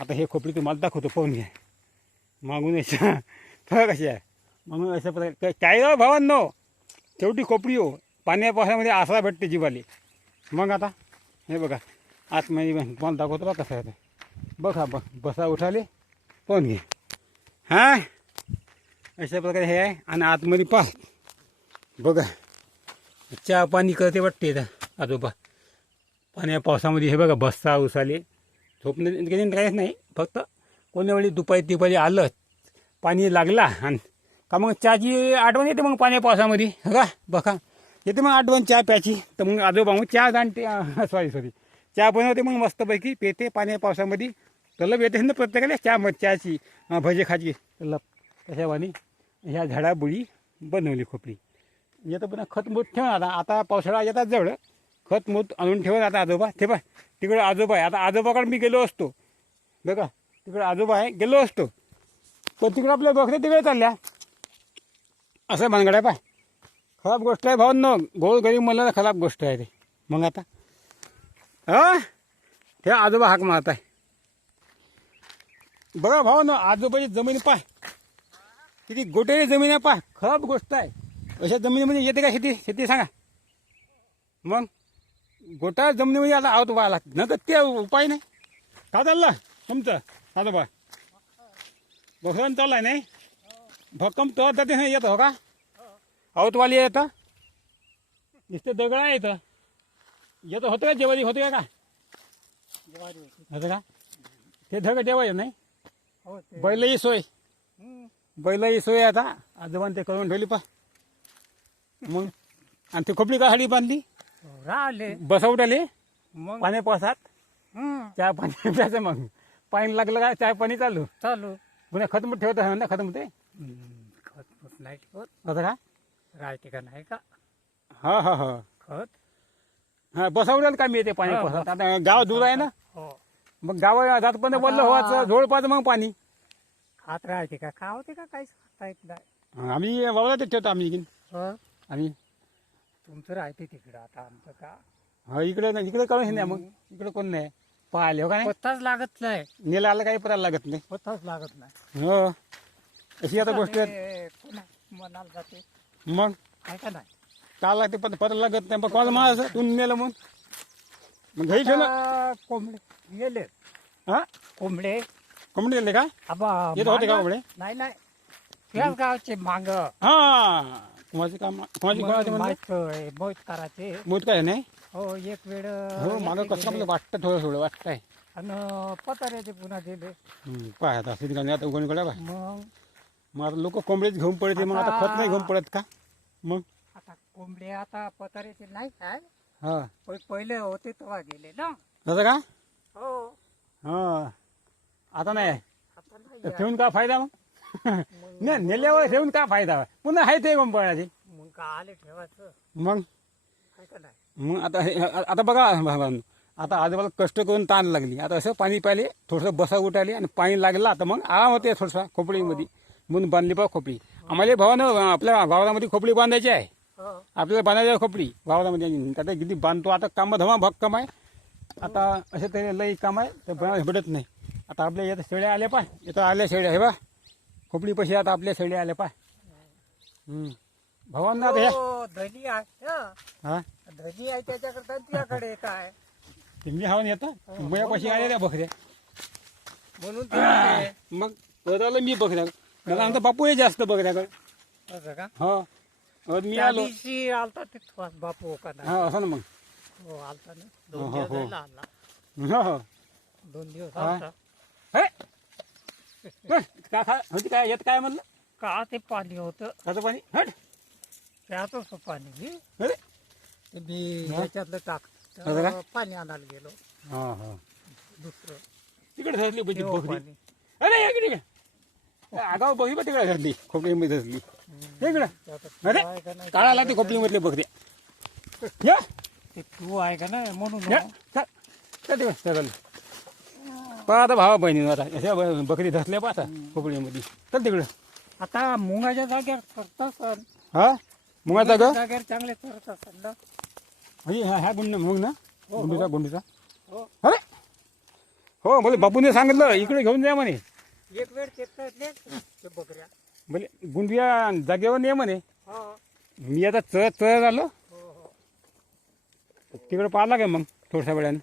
आता हे खोपडी तुम्हाला दाखवतो, पाहून घ्या. मागून यायच्या फरक कशी आहे. म्हणून अशा प्रकारे काय राव भावांनो, शेवटी खोपडी हो पाण्या पावसामध्ये आसरा भेटते जीवाली. मग आता हे बघा आतमध्ये तुम्हाला दाखवतो बा कसं आहे ते. बघा बसा उठाले, पाहून घे. हां अशा प्रकारे हे आहे. आणि आतमध्ये पहा बघा चहा पाणी करते वाटते आजोबा पाण्या पावसामध्ये. हे बघा बस्ता उसाले झोपणे काहीच नाही, फक्त कोणी वेळी दुपारी आलं पाणी लागला आणि का मग चहाची आठवण येते मग पाण्या पावसामध्ये. बघा येते मग आठवण चहा प्यायची. तर मग आजोबा मग चहा जाणते, सॉरी चहा बनवते मग मस्तपैकी पेते पाण्या पावसामध्ये. तलब येते ना प्रत्येकाला चहाची भजे खायची तलब. तशावानी ह्या झाडाबुडी बनवली खोपडी. येतं पण खतमूत ठेवून आता पावसाळा येतात जवळ खतमूत आणून ठेवून आता आजोबा ठेवा तिकडे आजोबा आहे. आता आजोबाकडे मी गेलो असतो बघा, तिकडे आजोबा आहे गेलो असतो, पण तिकडे आपल्या बकऱ्या तिकडे चालल्या. असं भानगड आहे. पाय खराब गोष्ट आहे भावांनो, गोळ गरीब मला खराब गोष्ट आहे ते. मग आता ते आजोबा हाक मारत आहे. बघा भावांनो आजोबाची जमीन पाय किती गोटेरी जमीन आहे. पाय खराब गोष्ट आहे. अशा जमिनीमध्ये येते का शेती सांगा. मग गोटा जमिनीमध्ये आता आवत व्हायला लागते ना, तर ते उपाय नाही. का चालला तुमचं आजोबा बसवून चाललाय नाही भक्कम तो जाते नाही येतं हो का. आवतवाली येतं नुसतं दगड आहे येतं येतं होतं का जेवारी होते का होतं का ते दगड जेवायचं नाही. बैलही सोय आता आजोबान ते करून ठेवली. पा मग आणि ते खोपडी का हाडी बांधली राहिले बसवटाले मग पाण्या पावसात चहा पाणी प्यायचं. मग पाणी लागलं का चहा पाणी चालू पुन्हा खतमूट ठेवत आहे ना. खतमूट आहे खत नाही ठेवत असं का राहते का नाही का हा खत. हा बसवल्याला का मी येते पाण्या पावसात. आता गाव दूर आहे ना, हो मग गाव जात पण बोललं व्हायचं झोड पाच मग पाणी खात राहते का होते का काहीच खाता येत नाही. आम्ही वावरात ठेवतो आम्ही आम्ही तुमचं राहते तिकडं. आता आमचं का हा इकडे करून नाही. मग इकडे कोण नाही पाहिले हो का नाही. पत्ताच लागत नाही, नेला आला काही परायला लागत नाही. पत्ताच लागत नाही. हो अशी आता गोष्ट आहे. ते पुन्हा मनाला जाते मग आहे का नाही. का लागते पण परत लागत नाही. पण कोणाला माझं तू नेलं मग घरी ठेवलं. आता कोंबडे गेले हा कोंबडे कोंबडी दिले का आबा येत होते का कोंबडे. नाही त्याच गावचे मांग हा कोणाचे काम कोणाचे मोहित करायचे. मोठ काय नाही. हो एक वेळ हो मागं कसं आपलं वाटतं थोडं वाटतंय. आणि पतारे पुन्हा दिले. पाय आता सिद्धी का नाही आता उघडकडे पाय. मग आता लोक कोंबडीच घेऊन पडते. मग आता खत नाही घेऊन पडत का. मग आता कोंबडे आता पतारेचे नाही काय हा पहिले होते तेव्हा गेले ना. तसं का हो हा आता नाही आता नाही तर ठेवून का फायदा. मग नाही नेल्यावर ठेवून का फायदा पुन्हा आहे ते घेऊन पडायचे. मग का आले ठेवायचं मग काय का नाही. मग आता बघा भावांनो, आता आजोबाला कष्ट करून ताण लागली. आता असं पाणी प्यायले थोडंसं बसा उठाले आणि पाणी लागलं. आता मग आराम होते थोडसा खोपडीमध्ये म्हणून बांधली बा खोपडी. आम्हाला भावानं आपल्या वावरामध्ये खोपडी बांधायची आहे. हो आपल्याला बांधायची आहे खोपडी वावरामध्ये. आता किती बांधतो आता काम धमा भक्कम आहे. आता असं तरी लई काम आहे तर बनायला भेटत नाही. आता आपल्या येतं शेळ्या आल्या पाय येतं आल्या शेळ्या हे बा खोपडी पशी आता आपल्या शेळ्या आल्या पाय. भावांना आता ह्या हो, धनी आहे हा धनी आहे त्याच्याकडे तुझ्याकडे काय मी हवं येतं मुयापाशी आल्या त्या बकऱ्या. म्हणून ते म्हणते. मग परत मी बकऱ्या मला आमचा बापू आहे जास्त बकऱ्याकडे. असं का हो मी त्या आलो दिवशी आलता तिथं बापू का नाही. हा असं ना मग हो आलता ना हो, 2 दिवस हो. झाला आला हो हो 2 दिवस हा. आलता. का खा होती काय येत काय म्हणलं का ते पाणी होतं खातं पाणी हट त्यातच पाणी मी अरे ते मी हा. ह्याच्यातलं टाक असं का? पाणी आणायला गेलो हा हा दुसरं तिकडे धरली म्हणजे तेव्हा बकरी. पाणी. अरे या इकडे आगाव बघी बा तिकडे धरली खोपडीमध्ये धरली इकडं. त्यात अरे आहे का नाही काळा लागते खोपडीमधले बकऱ्या. या ते तू आहे का नाही म्हणून या चल चल तिकडे चल पहा आता भावा बहिणी आता अशा बकरी धरल्या पहा आता खोपडीमध्ये. चल तिकडं. आता मुंगाच्या जागेवर करत असन हा मुगाचा ग जागेवर चांगले करत असन ना. म्हणजे ह्या गुंड मग ना हो, गुंडीचा गुंडीचा हो अरे हो बोले बापूने सांगितलं इकडे घेऊन जा म्हणे. एक वेळ ते बकऱ्या बोले गुंडिया जागेवर ये म्हणे. हो मी आता चळ झालो हो हो तिकडे पाहिला काय मग थोड्याशा वेळानं.